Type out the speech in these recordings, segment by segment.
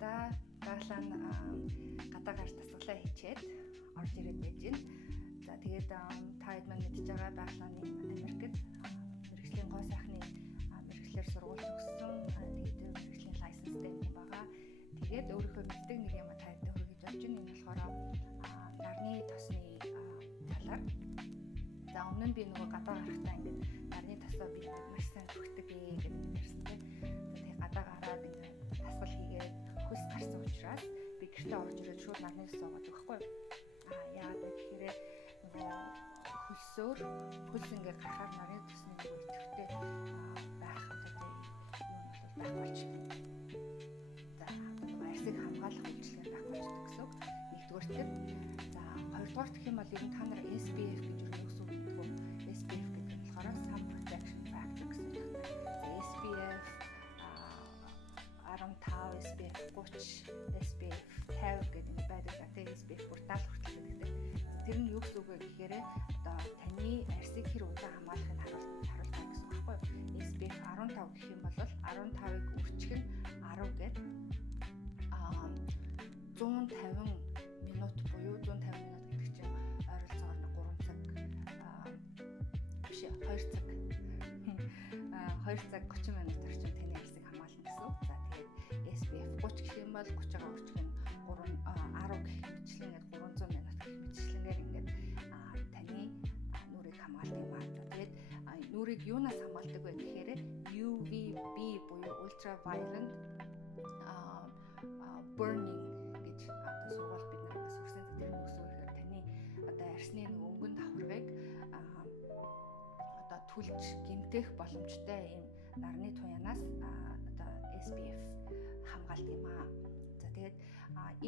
За баглаа гадаа гарч тасгалаа хийчихэд орж ирээд байж байна. За тэгээд та хэд маань мэдж байгаа баглааны Америкт мэргэжлийн гоо сайхны мэргэжлэр сургууль төгссөн. Тэгээд мэргэжлийн лайсенстэй юм байгаа. Тэгээд өөрийнхөө мэддэг нэг юм та хэд хүргэж болж байна. Энэ болохоор нарны тосны талаар. За өмнө нь би нөгөө гадаа гарахтаа ингээд нарны тосоо би маш сайн зүгтдэг гэдэг ярьсан тийм. Тэгээд гадаа гараад ингээд тасгал хийгээд хөлс гарсан учраас би гэртээ орж ирээд шууд нарны тосоо гоод өгөхгүй. Яагаад гэхээр нөгөө хөлсөөр хөлс ингээд гарахаар нарны тосны нөгөө идэвхтэй байх гэдэг юм бол байх болж. За нөгөө арсыг хамгаалах үйлчлэгээр байх болж гэсэн. Нэгдүгээр тэр. За хоёрдугаар гэх юм бол ер нь та нар SPF гэж юу гэсэн үг вэ? SPF гэдэг нь болохоор sun protection factor гэсэн үг байна. SPF 15, SPF 30, SPF 50 гэдэг нэг байдаг. Тэгээ SPF 70 хүртэл байдаг. Тэр нь юу гэсэн үг вэ гэхээр одоо таны арсыг хэр удаан хамгаалахыг харуулдаг гэсэн үг байхгүй юу? SPF 15 гэх юм бол 15-ыг үржих нь 10 гэдэг 150 минут буюу 150 минут гэдэг чинь ойролцоогоор 3 цаг биш 2 цаг 2 цаг 30 минут орчим таны арсыг хамгаална гэсэн үг. За тэгээд SPF 30 гэх юм бол 30-аар үржих нь 10 гэх мэтчлэнгээр 300 минут гэх мэтчлэнгээр ингээд таны нүрийг хамгаалдаг юм аа. Тэгээд нүрийг юунаас хамгаалдаг вэ гэхээр UVB буюу ultraviolet burning гэж одоо сургууль бид нар сурсан тэр нь өсөө ихээр таны одоо арсны нэг өнгөн давхаргыг одоо түлж гэмтэх боломжтой ийм нарны туянаас одоо SPF хамгаалдаг юм аа. За тэгээд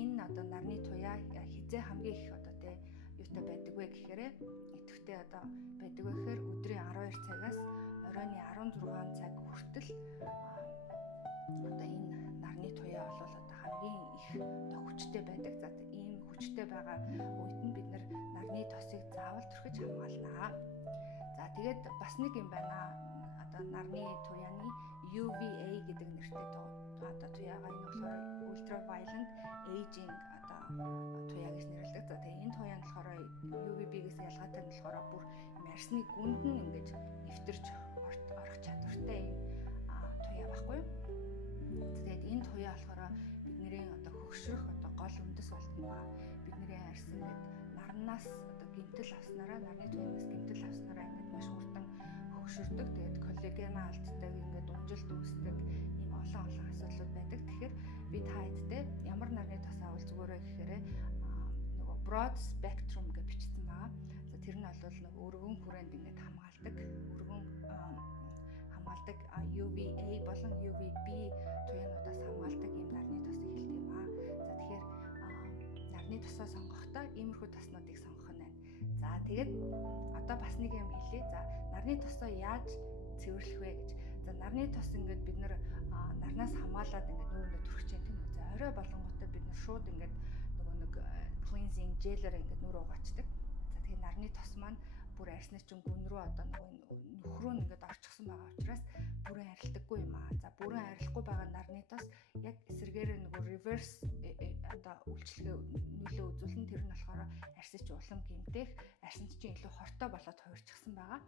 энэ одоо нарны туяа хизээ хамгийн их одоо тэ юутай байдаг вэ гэхээр идэвхтэй одоо байдаг вэ гэхээр өдрийн 12 цагаас оройн 16 цаг хүртэл одоо энэ нарны туяа бол одоо хамгийн их одоо хүчтэй байдаг. За ийм хүчтэй байгаа үед нь бид нарны тосыг заавал түрхэж хамгаалнаа. За тэгээд бас нэг юм байна. Одоо нарны туяаны UVA гэдэг нэртэй одоо туяагаа энэ болохоор ultraviolet aging одоо туяа гэж нэрлэдэг. За тэгээд энэ туяа нь болохоор UVB-гээс ялгаатай нь болохоор бүр арсны гүнд нь ингэж нэвтэрч орох чадвартай юм туяа байхгүй юу? Тэгээд энэ туяа болохоор бидний одоо хөгшрөх одоо гол үндэс болтгоо. Бидний арс ингээд нарнаас одоо гэмтэл авснараа нарны туяанаас гэмтэл авснараа ингээд маш хурдан хөгшөрдөг. Тэгээд коллаген алддаг ингээд унжилт үүсдэг ийм олон асуудлууд байдаг. Тэгэхээр би та хэдтэй ямар нарны тос авал зүгээр вэ гэхээр нөгөө broad spectrum гэж бичсэн байгаа. За тэр нь бол нөгөө өргөн хүрээнд ингээд хамгаалдаг. Өргөн хамгаалдаг UVA болон UVB туяануудаас хамгаалдаг ийм нарны тосыг хэлдэг юм аа. За тэгэхээр нарны тосоо сонгохдоо иймэрхүү тоснуудыг сонгох нь байна. За тэгээд одоо бас нэг юм хэлье. За нарны тосоо яаж цэвэрлэх вэ гэж. За нарны тос ингээд бид нарнаас хамгаалаад ингээд нүүрэндээ түрхэж чинь тийм үү. За орой болонготой бид шууд ингээд нөгөө нэг cleansing gel-ээр ингээд нүрээ угаачдаг. За тэгээд нарны тос маань бүр арсны чинь гүн рүү одоо нөгөө нөхрөө ингээд орчихсон байгаа учраас бүрэн арилдаггүй юм аа. За бүрэн арилахгүй байгаа нарны тос яг эсрэгээр нөгөө reverse одоо үйлчлэгээ нөлөө үзүүлэн тэр нь болохоор арсыг чинь улам гэмтэх, арсанд чинь илүү хортой болоод хувирчихсан байгаа.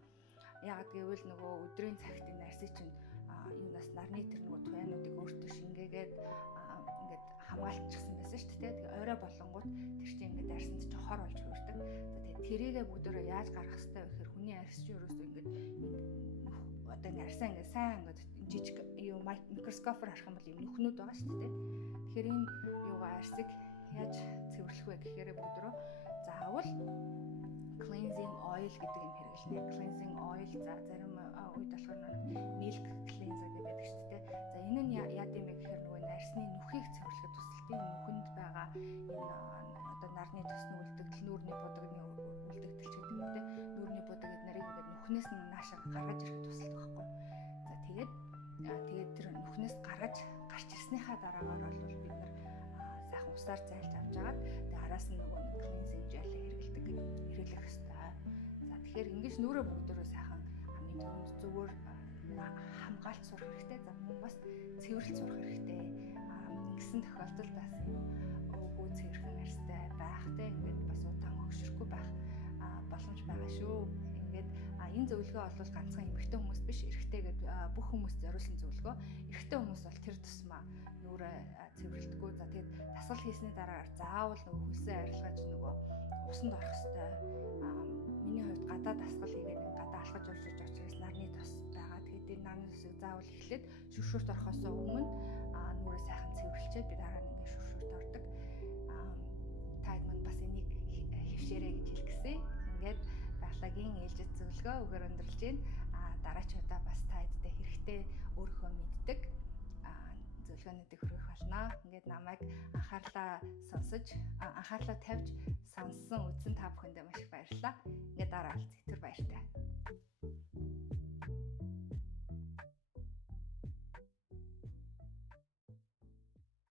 Яагаад гэвэл нөгөө өдрийн цагт энэ арсыг чинь юунаас нарны тэр нөгөө туяануудыг өөртөө шингээгээд ингээд хамгаалчихсан байсан шүү дээ. Тэгээ орой болонгууд тэр чинь ингээд арсанд чинь хор болж хувирдаг. За тэгээ тэрийгээ бүгдөө яаж гаргах хэрэгтэй вэ гэхээр хүний арс чинь ерөөсөө ингээд одоо ингээд арсаа ингээд сайн ингээд жижиг юу микроскопоор харах юм бол юм нүхнүүд байгаа шүү дээ. Тэгэхээр энэ юугаа арсыг яаж цэвэрлэх вэ гэхээр бүгдөө заавал cleansing oil гэдэг юм хэрэглэнэ. Cleansing oil за зарим үед болохоор milk cleanser гэдэг байдаг шүү дээ. За энэ нь яа гэм бэ гэхээр нөгөө арсны нүхийг цэвэрлэхэд тусалдаг нүхэнд байгаа энэ одоо нарны тосны үлдэгдэл, нүүрний будагны үлдэгдэл ч гэдэг юм дээ. Нүүрний будаг эд нарыг ингээд нүхнээс нь наашаа гаргаж ирэхэд тусалдаг байхгүй. За тэгээд тэр нүхнээс гарч ирснийхаа дараагаар бол бид нар сайхан усаар зайлж авч жагаад тэгээд араас нь нөгөө cleansing gel хэрэглэх ёстой. За тэгэхээр ингэж нүрээ бүгдөө сайхан хамгийн түрүүнд зүгээр хамгаалт сурах хэрэгтэй. За бас цэвэрлж сурах хэрэгтэй. Гэсэн тохиолдолд бас өвгөө цэвэрхэн арьстай байхтай ингээд бас удаан өгшөрөхгүй байх боломж байгаа шүү. Ингээд энэ зөвлөгөө бол ганцхан эмэгтэй хүмүүс биш, эрэгтэй гэдэг бүх хүмүүс зориулсан зөвлөгөө. Эрэгтэй хүмүүс бол тэр тусмаа нүрээ цэвэрлэдэггүй. За тэгээд дасгал хийсний дараагаар заавал нөгөө хөлсөө арилгаж нөгөө усанд орох хэрэгтэй. Миний хувьд гадаа дасгал хийгээд гадаа алхаж уржиж очиж нарны тос байгаа. Тэгээд энэ нарны тосыг заавал эхлээд шүршүүрт орохоос өмнө нүрээ сайхан цэвэрлчихэд би дараа нь ингээд шүршүүрт ордог. Таад мань бас энийг хөвшээрэй гэж хэлгэсэн. Ингээд баглагийн ээлжит зөвлөгөө өгөр өндөрлж байна. Дараачудаа бас таадтай хэрэгтэй өөрийнхөө мэддэг зөвлөгөөнүүдийг хүргэх болно. Ингээд намайг анхаарлаа тавьж сонссон үзсэн та бүхэндээ маш их баярлалаа. Ингээд дараа уулзъя. Тэр баяртай.